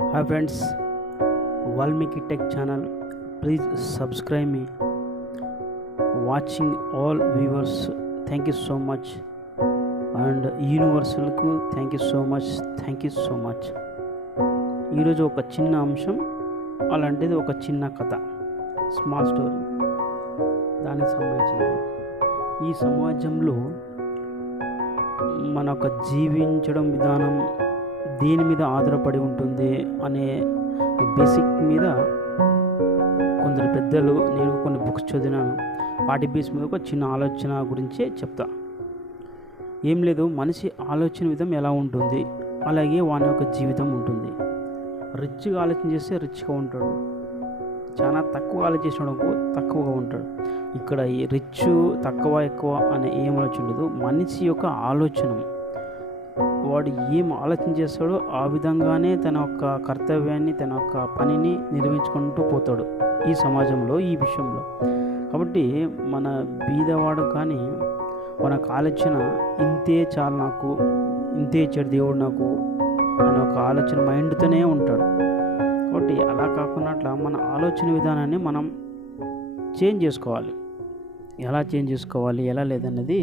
Hi friends, Valmiki Tech channel. Please subscribe me. Watching all viewers, thank you so much. And Universal ku thank you so much. Thank you so much. ఈరోజు ఒక చిన్న అంశం, అలాంటిది ఒక చిన్న కథ, small story దానికి సంబంధించింది. ఈ సమాజంలో మన యొక్క జీవించడం విధానం దేని మీద ఆధారపడి ఉంటుంది అనే బేసిక్ మీద కొందరు పెద్దలు, నేను కొన్ని బుక్స్ చదివినాను, వాటి బేస్ మీద ఒక చిన్న ఆలోచన గురించే చెప్తా. ఏం లేదు, మనిషి ఆలోచన విధం ఎలా ఉంటుంది, అలాగే వాని యొక్క జీవితం ఉంటుంది. రిచ్గా ఆలోచన చేస్తే రిచ్గా ఉంటాడు, చాలా తక్కువ ఆలోచించడానికి తక్కువగా ఉంటాడు. ఇక్కడ ఈ రిచ్ తక్కువ ఎక్కువ అనే ఏం ఆలోచన ఉండదు. మనిషి యొక్క ఆలోచన, వాడు ఏం ఆలోచన చేస్తాడో ఆ విధంగానే తన యొక్క కర్తవ్యాన్ని, తన యొక్క పనిని నిర్వహించుకుంటూ పోతాడు ఈ సమాజంలో, ఈ విషయంలో. కాబట్టి మన బీదవాడు కానీ మనకు ఆలోచన ఇంతే చాలు, నాకు ఇంతే ఇచ్చాడు దేవుడు నాకు అనే ఒక ఆలోచన మైండ్తోనే ఉంటాడు. కాబట్టి అలా కాకుండా మన ఆలోచన విధానాన్ని మనం చేంజ్ చేసుకోవాలి. ఎలా చేంజ్ చేసుకోవాలి, ఎలా లేదన్నది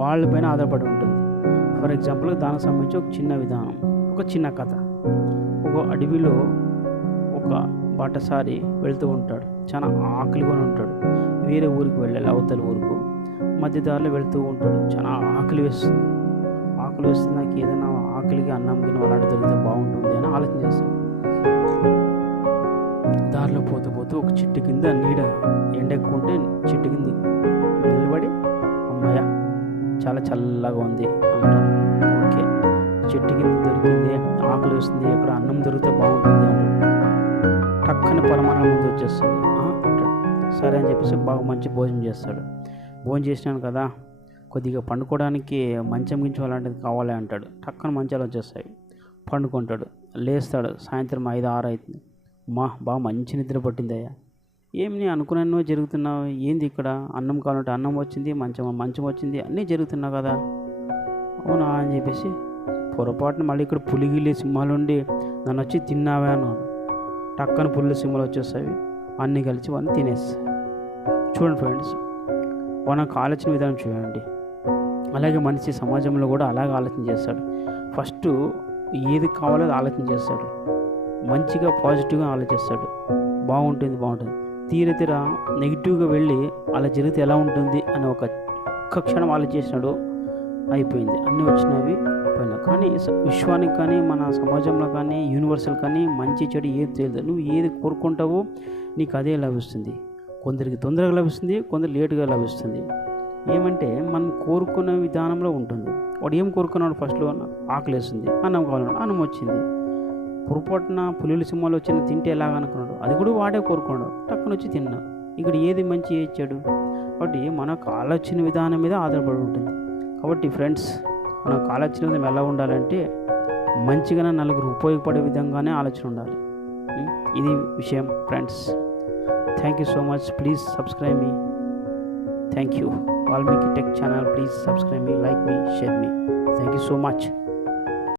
వాళ్ళపైన ఆధారపడి ఉంటుంది. ఫర్ ఎగ్జాంపుల్, దానికి సంబంధించి ఒక చిన్న విధానం, ఒక చిన్న కథ. ఒక అడవిలో ఒక బాటసారి వెళ్తూ ఉంటాడు, చాలా ఆకలిగా ఉంటాడు. వేరే ఊరికి వెళ్ళాలి, అవతల ఊరుకు. మధ్యదారిలో వెళ్తూ ఉంటాడు, చాలా ఆకలి వేస్తుంది. నాకు ఏదైనా ఆకలికి అన్నం గిన్నె అలాంటి దొరికితే బాగుంటుంది అని ఆలోచన చేస్తాడు. దారిలో పోతూ పోతూ ఒక చెట్టు కింద నీడ, ఎండ ఎక్కువ ఉంటే చెట్టు కింద నిలబడి, అమ్మయ్య చాలా చల్లగా ఉంది అంటాడు. ఓకే, చెట్టు కింద దొరికింది, ఆకలి వస్తుంది, ఎక్కడ అన్నం దొరికితే బాగుంటుంది అంటాడు. టక్కని పరమాణం ముందు వచ్చేస్తుంది అంటాడు. సరే అని చెప్పేసి బాగా మంచి భోజనం చేస్తాడు. భోజనం చేసినాను కదా, కొద్దిగా పండుకోవడానికి మంచం గించం అలాంటిది కావాలి అంటాడు. టక్కన మంచాలు వచ్చేస్తాయి, పండుకుంటాడు. లేస్తాడు, సాయంత్రం 5-6 అవుతుంది. బాగా మంచి నిద్ర పట్టిందయ్యా, ఏం నేను అనుకున్నాను జరుగుతున్నావు, ఏంది ఇక్కడ అన్నం కావాలంటే అన్నం వచ్చింది, మంచం వచ్చింది, అన్నీ జరుగుతున్నావు కదా. అవునా అని చెప్పేసి పొరపాటున మళ్ళీ ఇక్కడ పులిగిలి సింహాలు ఉండి నన్ను వచ్చి తిన్నావా అన్నాడు. టక్కన పుల్లి సింహాలు వచ్చేస్తాయి, అన్నీ కలిసి వాడిని తినేస్తాయి. చూడండి ఫ్రెండ్స్, మనకు ఆలోచన విధానం చూడండి. అలాగే మనిషి సమాజంలో కూడా అలాగే ఆలోచన చేస్తాడు. ఫస్ట్ ఏది కావాలో అది ఆలోచన చేస్తాడు, మంచిగా పాజిటివ్గా ఆలోచిస్తాడు, బాగుంటుంది. తీర నెగిటివ్గా వెళ్ళి అలా జరిగితే ఎలా ఉంటుంది అని ఒక క్షణం ఆలోచించినాడు, అయిపోయింది, అన్నీ వచ్చినవి పోయినా. కానీ విశ్వానికి కానీ మన సమాజంలో కానీ యూనివర్సల్ కానీ మంచి చెడు ఏది తెలియదు. నువ్వు ఏది కోరుకుంటావో నీకు అదే లభిస్తుంది. కొందరికి తొందరగా లభిస్తుంది, కొందరు లేటుగా లభిస్తుంది. ఏమంటే మనం కోరుకున్న విధానంలో ఉంటుంది. వాడు ఏం కోరుకున్నాడు, ఫస్ట్లో ఆకలి వేస్తుంది, అన్నం కావాలన్నాడు, అన్నం వచ్చింది. పొరపాటున పులిల సింహాలు వచ్చిన తింటే ఎలాగ అనుకున్నాడు, అది కూడా వాడే కోరుకున్నాడు, టక్కున వచ్చి తిన్నాడు. ఇక్కడ ఏది మంచి ఏది చెడు. కాబట్టి మనకు ఆలోచన విధానం మీద ఆధారపడి ఉంటుంది. కాబట్టి ఫ్రెండ్స్, మనకు ఆలోచన విధానం ఎలా ఉండాలంటే మంచిగానే నలుగురు ఉపయోగపడే విధంగానే ఆలోచన ఉండాలి. ఇది విషయం friends. Thank you so much. Please subscribe me. Thank you. Valmiki Tech channel. Please subscribe me, like me, share me. Thank you so much.